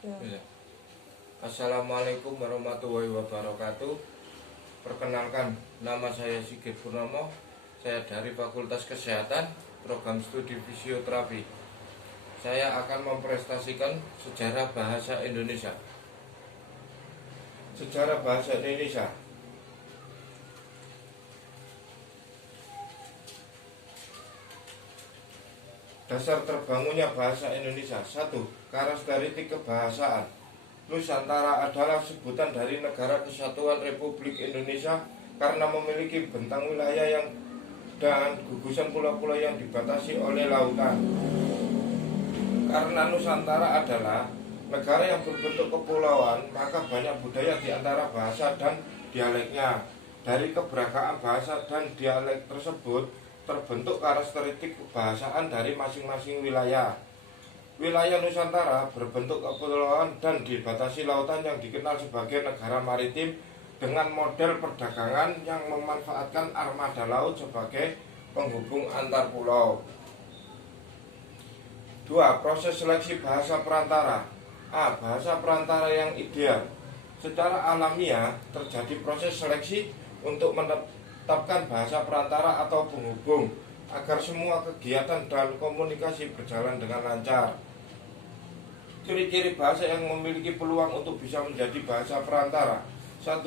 Ya. Assalamualaikum warahmatullahi wabarakatuh. Perkenalkan, nama saya Sigit Purnomo. Saya dari Fakultas Kesehatan, Program Studi Fisioterapi. Saya akan mempresentasikan sejarah bahasa Indonesia. Sejarah bahasa Indonesia. Dasar terbangunnya bahasa Indonesia. 1. Karakteristik kebahasaan. Nusantara adalah sebutan dari Negara Kesatuan Republik Indonesia karena memiliki bentang wilayah dan gugusan pulau-pulau yang dibatasi oleh lautan. Karena Nusantara adalah negara yang berbentuk kepulauan, maka banyak budaya di antara bahasa dan dialeknya. Dari keberagaman bahasa dan dialek tersebut terbentuk karakteristik kebahasaan dari masing-masing wilayah. Wilayah Nusantara berbentuk kepulauan dan dibatasi lautan yang dikenal sebagai negara maritim dengan model perdagangan yang memanfaatkan armada laut sebagai penghubung antar pulau. 2. Proses seleksi bahasa perantara. A. Bahasa perantara yang ideal. Secara alamiah terjadi proses seleksi untuk menetapkan bahasa perantara atau penghubung agar semua kegiatan dan komunikasi berjalan dengan lancar. Ciri-ciri bahasa yang memiliki peluang untuk bisa menjadi bahasa perantara. 1.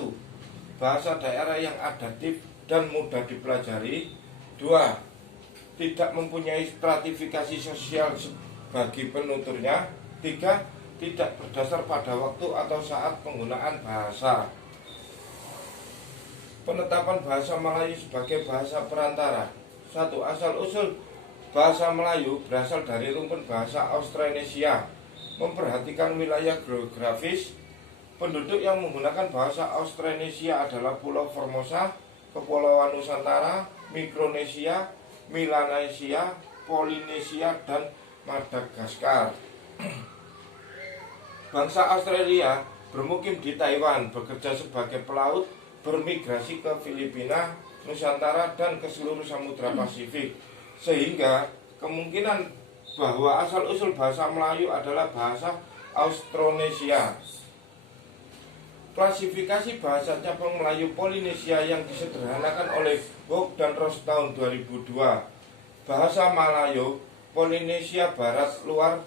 Bahasa daerah yang adaptif dan mudah dipelajari. 2. Tidak mempunyai stratifikasi sosial bagi penuturnya. 3. Tidak berdasar pada waktu atau saat penggunaan bahasa. Penetapan bahasa Melayu sebagai bahasa perantara. 1. Asal-usul bahasa Melayu berasal dari rumpun bahasa Austronesia. Memperhatikan wilayah geografis, penduduk yang menggunakan bahasa Austronesia adalah Pulau Formosa, Kepulauan Nusantara, Mikronesia, Melanesia, Polinesia, dan Madagaskar. Bangsa Australia bermukim di Taiwan, bekerja sebagai pelaut, bermigrasi ke Filipina, Nusantara, dan ke seluruh Samudra Pasifik, sehingga kemungkinan bahwa asal-usul bahasa Melayu adalah bahasa Austronesia. Klasifikasi bahasa cabang Melayu Polinesia yang disederhanakan oleh Hoek dan Ross tahun 2002. Bahasa Melayu Polinesia Barat Luar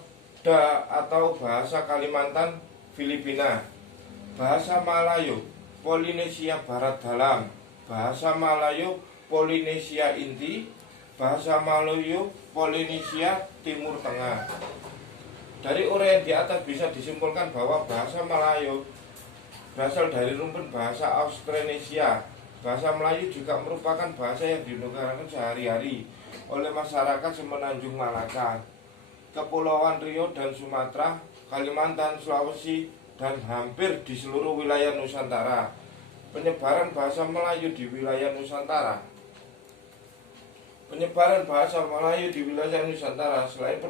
atau bahasa Kalimantan Filipina. Bahasa Melayu Polinesia Barat Dalam. Bahasa Melayu Polinesia Inti. Bahasa Melayu Polinesia Timur Tengah. Dari uraian di atas bisa disimpulkan bahwa bahasa Melayu berasal dari rumpun bahasa Austronesia. Bahasa Melayu juga merupakan bahasa yang digunakan sehari-hari oleh masyarakat Semenanjung Malaka, Kepulauan Riau dan Sumatera, Kalimantan, Sulawesi, dan hampir di seluruh wilayah Nusantara. Penyebaran bahasa Melayu di wilayah Nusantara. Penyebaran bahasa Melayu di wilayah Nusantara selain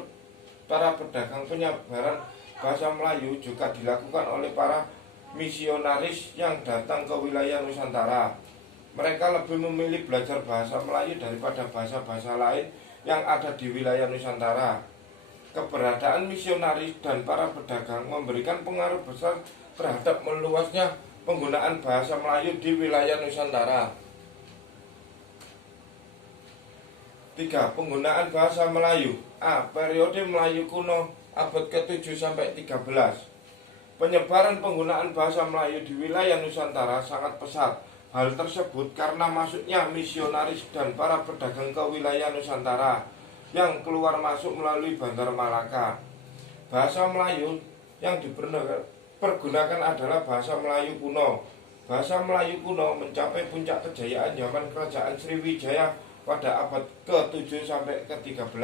para pedagang, penyebaran bahasa Melayu juga dilakukan oleh para misionaris yang datang ke wilayah Nusantara. Mereka lebih memilih belajar bahasa Melayu daripada bahasa-bahasa lain yang ada di wilayah Nusantara. Keberadaan misionaris dan para pedagang memberikan pengaruh besar terhadap meluasnya penggunaan bahasa Melayu di wilayah Nusantara. 3. Penggunaan bahasa Melayu. A. Periode Melayu kuno abad ke-7 sampai 13. Penyebaran penggunaan bahasa Melayu di wilayah Nusantara sangat pesat. Hal tersebut karena masuknya misionaris dan para pedagang ke wilayah Nusantara yang keluar masuk melalui Bandar Malaka. Bahasa Melayu yang dipergunakan adalah bahasa Melayu kuno. Bahasa Melayu kuno mencapai puncak kejayaan zaman Kerajaan Sriwijaya pada abad ke-7 sampai ke-13.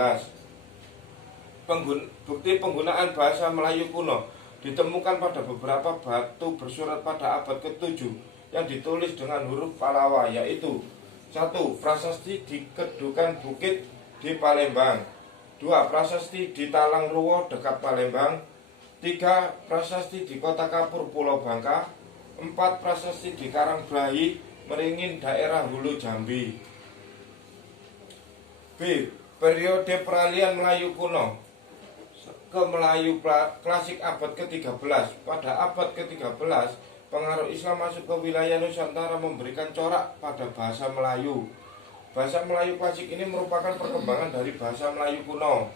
Bukti penggunaan bahasa Melayu kuno ditemukan pada beberapa batu bersurat pada abad ke-7 yang ditulis dengan huruf Pallawa, yaitu 1. Prasasti di Kedukan Bukit di Palembang. 2. Prasasti di Talang Ruwo dekat Palembang. 3. Prasasti di Kota Kapur Pulau Bangka. 4. Prasasti di Karangbrahi Meringin daerah Hulu Jambi. B. Periode peralihan Melayu kuno. ke Melayu klasik abad ke-13. Pada abad ke-13, pengaruh Islam masuk ke wilayah Nusantara memberikan corak pada bahasa Melayu. Bahasa Melayu klasik ini merupakan perkembangan dari bahasa Melayu kuno.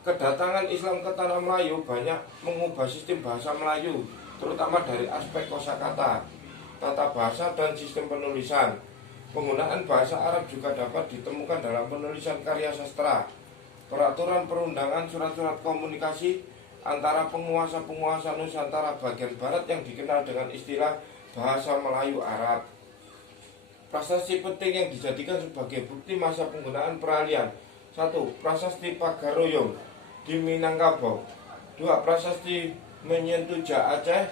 Kedatangan Islam ke tanah Melayu banyak mengubah sistem bahasa Melayu, terutama dari aspek kosakata, tata bahasa, dan sistem penulisan. Penggunaan bahasa Arab juga dapat ditemukan dalam penulisan karya sastra, peraturan perundangan, surat-surat komunikasi antara penguasa-penguasa Nusantara bagian barat yang dikenal dengan istilah bahasa Melayu Arab. Prasasti penting yang dijadikan sebagai bukti masa penggunaan peralihan: 1. Prasasti Pagaroyong di Minangkabau. 2. Prasasti Menyentuja Aceh.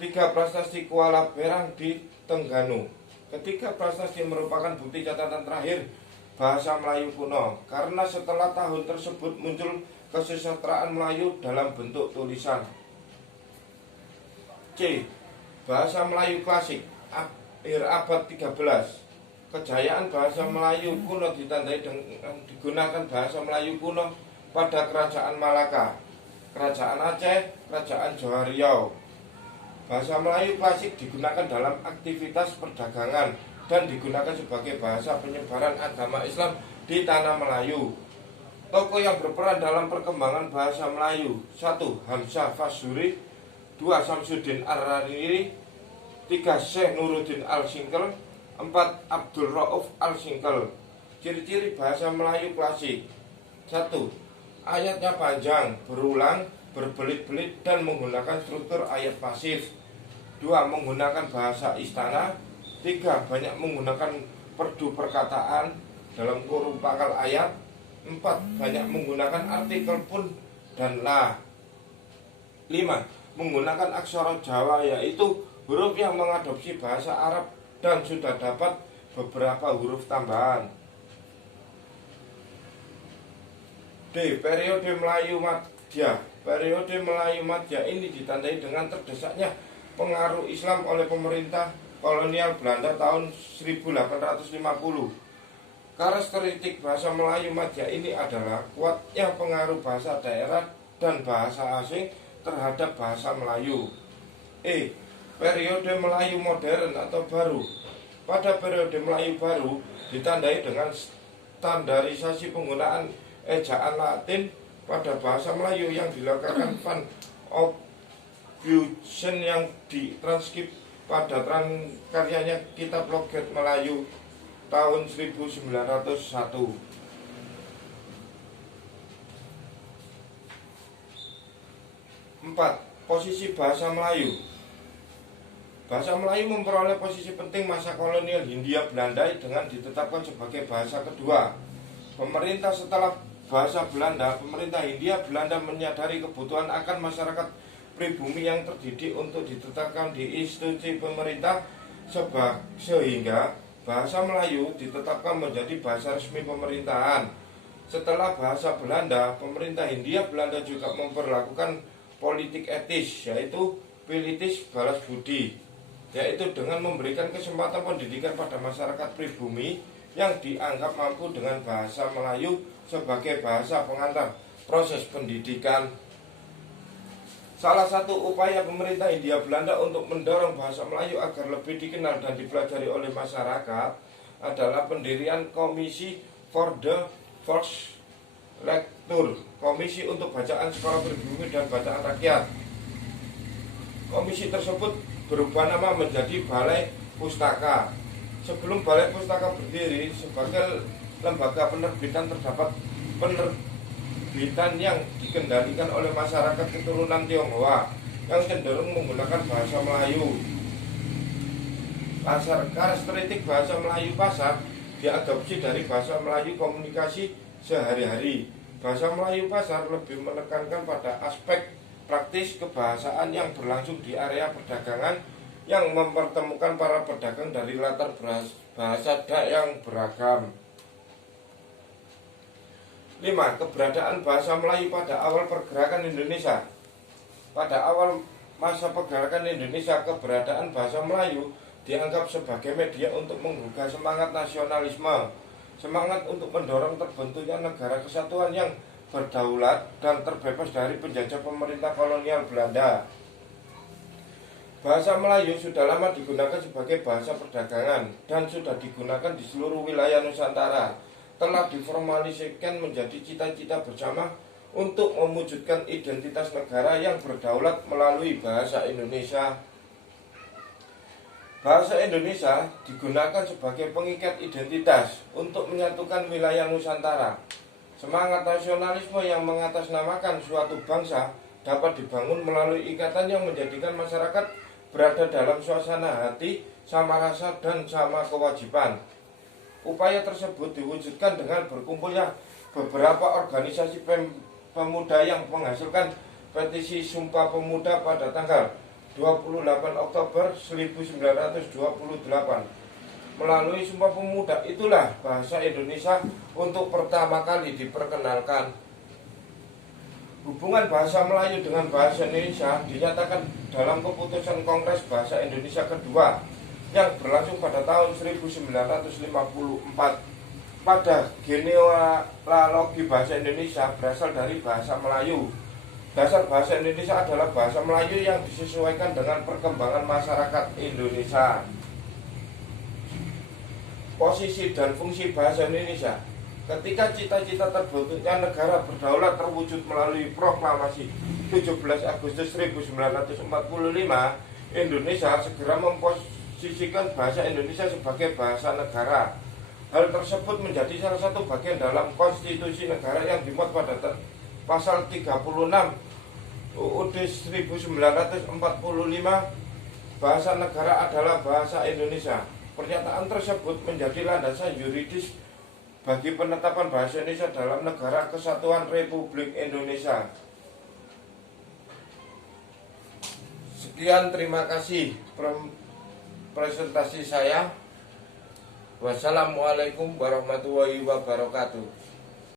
3. Prasasti Kuala Berang di Tengganu. Ketiga prasasti merupakan bukti catatan terakhir bahasa Melayu kuno, karena setelah tahun tersebut muncul kesusastraan Melayu dalam bentuk tulisan. C. Bahasa Melayu klasik akhir abad 13. Kejayaan bahasa Melayu kuno ditandai dengan digunakan bahasa Melayu kuno pada Kerajaan Malaka, Kerajaan Aceh, Kerajaan Jawa Riau. Bahasa Melayu klasik digunakan dalam aktivitas perdagangan dan digunakan sebagai bahasa penyebaran agama Islam di tanah Melayu. Tokoh yang berperan dalam perkembangan bahasa Melayu: 1. Hamzah Fasuri. 2. Samsudin Ar-Rariri. 3. Syekh Nuruddin Al-Singkel. 4. Abdul Rauf Al-Singkel. Ciri-ciri bahasa Melayu klasik: 1. Ayatnya panjang, berulang, berbelit-belit, dan menggunakan struktur ayat pasif. 2. Menggunakan bahasa istana. 3. Banyak menggunakan perdu perkataan dalam kurung pangkal ayat. 4. Banyak menggunakan artikel pun dan lah. 5. Menggunakan aksara Jawa, yaitu huruf yang mengadopsi bahasa Arab dan sudah dapat beberapa huruf tambahan. D. Periode Melayu Madya. Periode Melayu Madya ini ditandai dengan terdesaknya pengaruh Islam oleh pemerintah kolonial Belanda tahun 1850. Karakteristik bahasa Melayu Madya ini adalah kuatnya pengaruh bahasa daerah dan bahasa asing terhadap bahasa Melayu. E. Periode Melayu modern atau baru. Pada periode Melayu baru ditandai dengan standarisasi penggunaan ejaan Latin pada bahasa Melayu yang dilakukan Van Ophuijsen yang ditranskrip pada karyanya Kitab Logat Melayu tahun 1901. 4. Posisi bahasa Melayu. Bahasa Melayu memperoleh posisi penting masa kolonial Hindia Belanda dengan ditetapkan sebagai bahasa kedua pemerintah setelah bahasa Belanda. Pemerintah Hindia Belanda menyadari kebutuhan akan masyarakat pribumi yang terdidik untuk ditetapkan di institusi pemerintah, sehingga bahasa Melayu ditetapkan menjadi bahasa resmi pemerintahan. Setelah bahasa Belanda, pemerintah Hindia Belanda juga memperlakukan politik etis, yaitu pilitis balas budi, yaitu dengan memberikan kesempatan pendidikan pada masyarakat pribumi yang dianggap mampu dengan bahasa Melayu sebagai bahasa pengantar proses pendidikan. Salah satu upaya pemerintah Hindia Belanda untuk mendorong bahasa Melayu agar lebih dikenal dan dipelajari oleh masyarakat adalah pendirian Komisi for the First Lecture, Komisi untuk Bacaan Sekolah Pribumi dan Bacaan Rakyat. Komisi tersebut berubah nama menjadi Balai Pustaka. Sebelum Balai Pustaka berdiri sebagai lembaga penerbitan, terdapat penerbitan yang dikendalikan oleh masyarakat keturunan Tionghoa yang cenderung menggunakan bahasa Melayu. Karakteristik bahasa Melayu pasar diadopsi dari bahasa Melayu komunikasi sehari-hari. Bahasa Melayu pasar lebih menekankan pada aspek praktis kebahasaan yang berlangsung di area perdagangan yang mempertemukan para pedagang dari latar bahasa yang beragam. 5. Keberadaan bahasa Melayu pada awal pergerakan Indonesia. Pada awal masa pergerakan Indonesia, keberadaan bahasa Melayu dianggap sebagai media untuk menggugah semangat nasionalisme, semangat untuk mendorong terbentuknya negara kesatuan yang berdaulat, dan terbebas dari penjajah pemerintah kolonial Belanda. Bahasa Melayu sudah lama digunakan sebagai bahasa perdagangan dan sudah digunakan di seluruh wilayah Nusantara. Telah diformalisasikan menjadi cita-cita bersama untuk mewujudkan identitas negara yang berdaulat melalui bahasa Indonesia. Bahasa Indonesia digunakan sebagai pengikat identitas untuk menyatukan wilayah Nusantara. Semangat nasionalisme yang mengatasnamakan suatu bangsa dapat dibangun melalui ikatan yang menjadikan masyarakat berada dalam suasana hati, sama rasa, dan sama kewajiban. Upaya tersebut diwujudkan dengan berkumpulnya beberapa organisasi pemuda yang menghasilkan petisi Sumpah Pemuda pada tanggal 28 Oktober 1928. Melalui Sumpah Pemuda itulah bahasa Indonesia untuk pertama kali diperkenalkan. Hubungan bahasa Melayu dengan bahasa Indonesia dinyatakan dalam keputusan Kongres Bahasa Indonesia kedua yang berlangsung pada tahun 1954. Pada genealogi bahasa Indonesia berasal dari bahasa Melayu. Dasar bahasa Indonesia adalah bahasa Melayu yang disesuaikan dengan perkembangan masyarakat Indonesia. Posisi dan fungsi bahasa Indonesia. Ketika cita-cita terbentuknya negara berdaulat terwujud melalui proklamasi 17 Agustus 1945, Indonesia segera memposisikan bahasa Indonesia sebagai bahasa negara. Hal tersebut menjadi salah satu bagian dalam konstitusi negara yang dimuat pada pasal 36 UUD 1945. Bahasa negara adalah bahasa Indonesia. Pernyataan tersebut menjadi landasan yuridis bagi penetapan bahasa Indonesia dalam Negara Kesatuan Republik Indonesia. Sekian, terima kasih presentasi saya. Wassalamualaikum warahmatullahi wabarakatuh.